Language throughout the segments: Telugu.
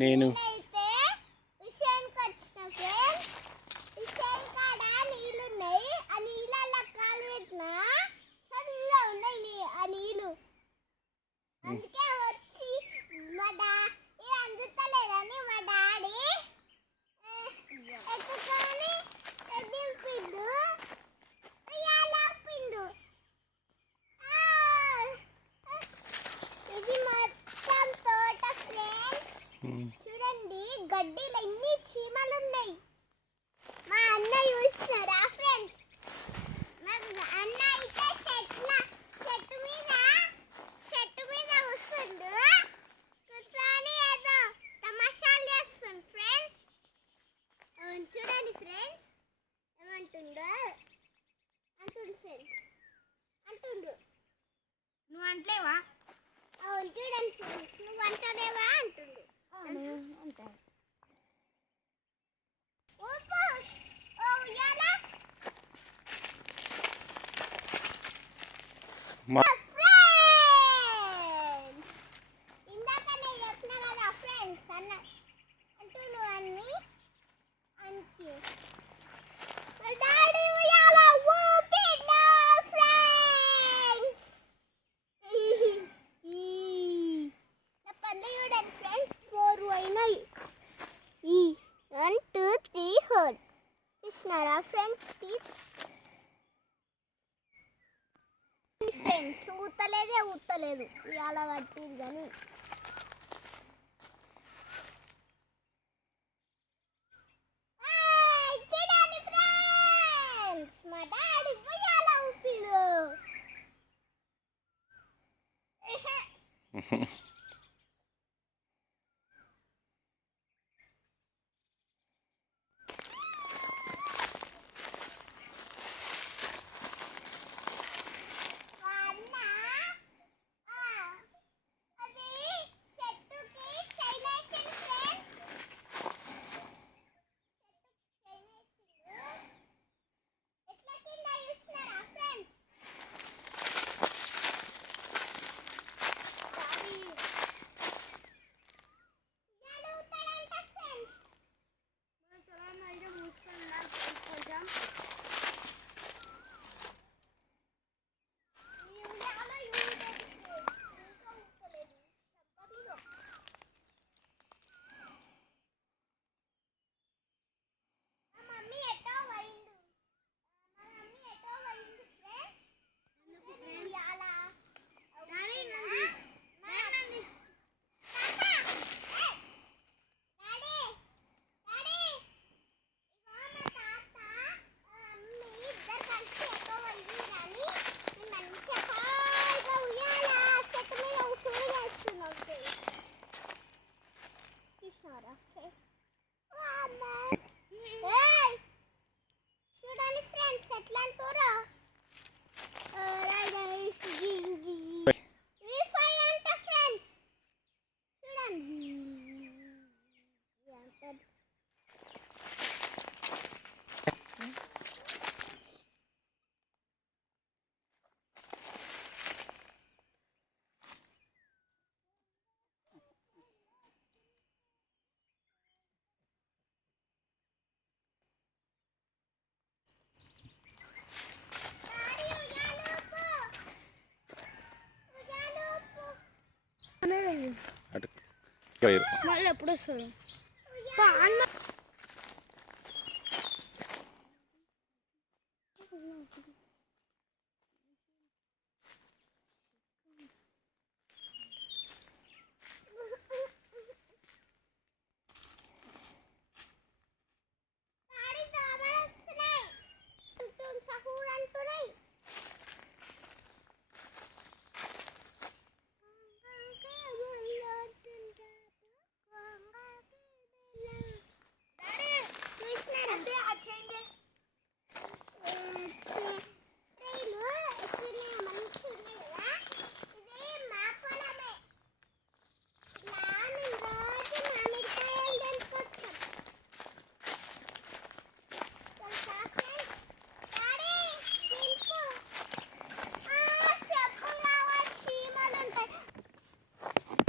నేను అందుకే వచ్చి మా డాడీ అందుతలేదని మా డాడీ ఎత్తుకొని దింపిండు పిండు. ఇది మొత్తం తోట ఫ్రెండ్స్. చూడండి గడ్డిలో ఎన్ని చీమలు ఉన్నాయి. మా అన్న చూస్తున్నారా ఫ్రెండ్స్? మా అన్న అయితే చెట్టు మీద కూర్చుండు. కూర్చొని ఏదో తమాషాలు చేస్తుండు ఫ్రెండ్స్. చూడండి ఫ్రెండ్స్ ఏమంటుండో అంటుండు ఫ్రెండ్స్. అంటుండు నువ్వు అంటలేవా? అవును చూడండి ఫ్రెండ్స్, నువ్వు అంటలేవా అంటుండు. చూసినారా ఫ్రెండ్స్? ఫ్రెండ్స్ ఊతలేదు ఇవాళ పట్టింది కానీ చూడండి ఫ్రెండ్స్ మా డాడీ ఉయ్యాల ఊపిడు. చూడండి ఫ్రెండ్స్ ఎట్లా అంటారో. వైఫై అంట ఫ్రెండ్స్. చూడండి మళ్ళీ ఎప్పుడు వస్తుంది?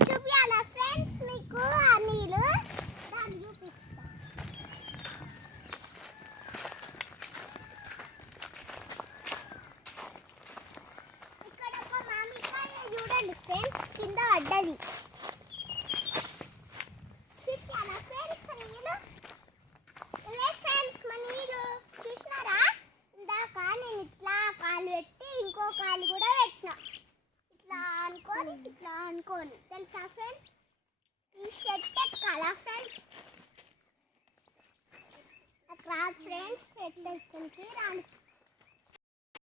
చూపియాలా ఫ్రెండ్స్ మీకు ఆ నీళ్ళు? ఎక్కాలి. చూసారా ఫ్రెండ్స్ నీళ్ళు? ఫ్రెండ్స్ మా నీళ్ళు చూసినారా? ఇందాక నేను ఇట్లా కాలు పెట్టి ఇంకో కాలు కూడా పెట్టిన, ఇట్లా అనుకోని తెలుసా ఫ్రెండ్స్? ఈ షెట్ ఎక్కాలా ఫ్రెండ్స్? నాకు రాదు ఫ్రెండ్స్, షెట్ ఎక్కడానికి రాను.